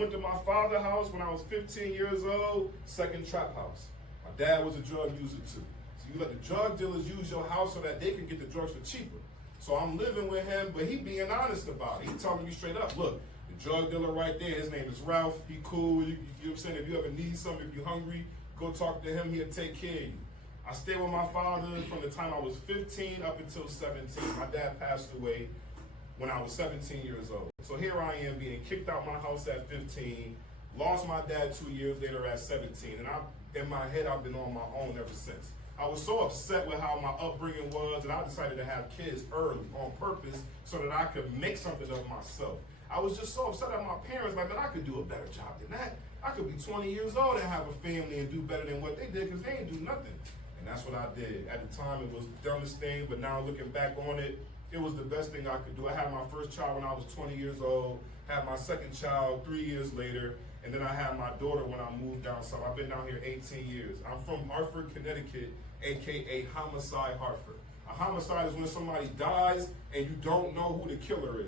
went to my father's house when I was 15 years old, second trap house. My dad was a drug user too. So you let the drug dealers use your house so that they can get the drugs for cheaper. So I'm living with him, but he being honest about it. He telling me straight up, look, the drug dealer right there, his name is Ralph. He cool. You know what I'm saying? If you ever need something, if you're hungry, go talk to him. He'll take care of you. I stayed with my father from the time I was 15 up until 17. My dad passed away when I was 17 years old. So here I am being kicked out my house at 15, lost my dad 2 years later at 17, and in my head I've been on my own ever since. I was so upset with how my upbringing was, and I decided to have kids early on purpose so that I could make something of myself. I was just so upset at my parents, like, man, I could do a better job than that. I could be 20 years old and have a family and do better than what they did because they didn't do nothing. And that's what I did. At the time, it was the dumbest thing, but now looking back on it, it was the best thing I could do. I had my first child when I was 20 years old, had my second child 3 years later, and then I had my daughter when I moved down south. I've been down here 18 years. I'm from Hartford, Connecticut, AKA Homicide Hartford. A homicide is when somebody dies and you don't know who the killer is.